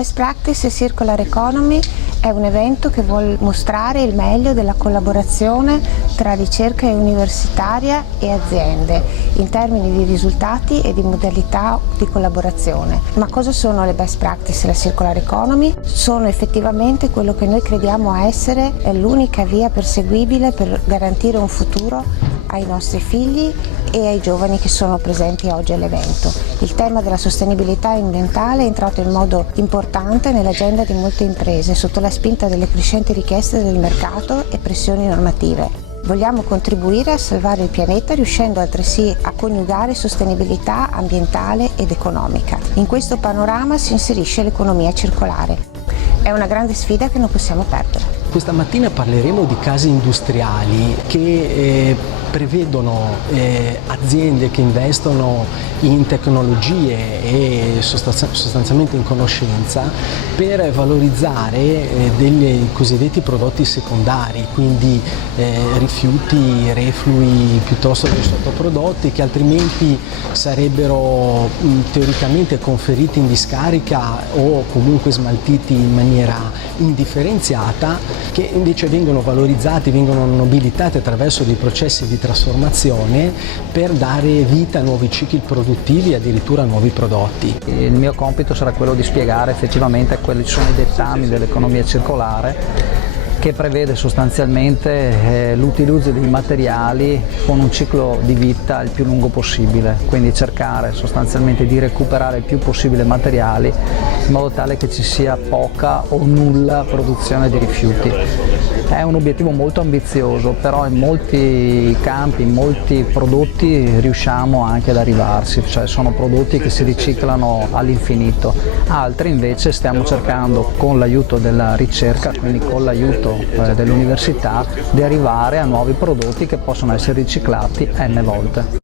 Best Practice e Circular Economy è un evento che vuole mostrare il meglio della collaborazione tra ricerca universitaria e aziende in termini di risultati e di modalità di collaborazione. Ma cosa sono le Best Practice e la Circular Economy? Sono effettivamente quello che noi crediamo essere l'unica via perseguibile per garantire un futuro ai nostri figli e ai giovani che sono presenti oggi all'evento. Il tema della sostenibilità ambientale è entrato in modo importante nell'agenda di molte imprese sotto la spinta delle crescenti richieste del mercato e pressioni normative. Vogliamo contribuire a salvare il pianeta riuscendo altresì a coniugare sostenibilità ambientale ed economica. In questo panorama si inserisce l'economia circolare. È una grande sfida che non possiamo perdere. Questa mattina parleremo di casi industriali che prevedono aziende che investono in tecnologie e sostanzialmente in conoscenza per valorizzare dei cosiddetti prodotti secondari, quindi rifiuti, reflui piuttosto che sottoprodotti che altrimenti sarebbero teoricamente conferiti in discarica o comunque smaltiti in maniera indifferenziata, che invece vengono valorizzati, vengono nobilitati attraverso dei processi di trasformazione per dare vita a nuovi cicli produttivi e addirittura a nuovi prodotti. Il mio compito sarà quello di spiegare effettivamente quali sono i dettami dell'economia circolare, che prevede sostanzialmente l'utilizzo dei materiali con un ciclo di vita il più lungo possibile, quindi cercare sostanzialmente di recuperare il più possibile materiali in modo tale che ci sia poca o nulla produzione di rifiuti. È un obiettivo molto ambizioso, però in molti campi, in molti prodotti riusciamo anche ad arrivarci, cioè sono prodotti che si riciclano all'infinito. Altri invece stiamo cercando con l'aiuto della ricerca, quindi con l'aiuto dell'università, di arrivare a nuovi prodotti che possono essere riciclati n volte.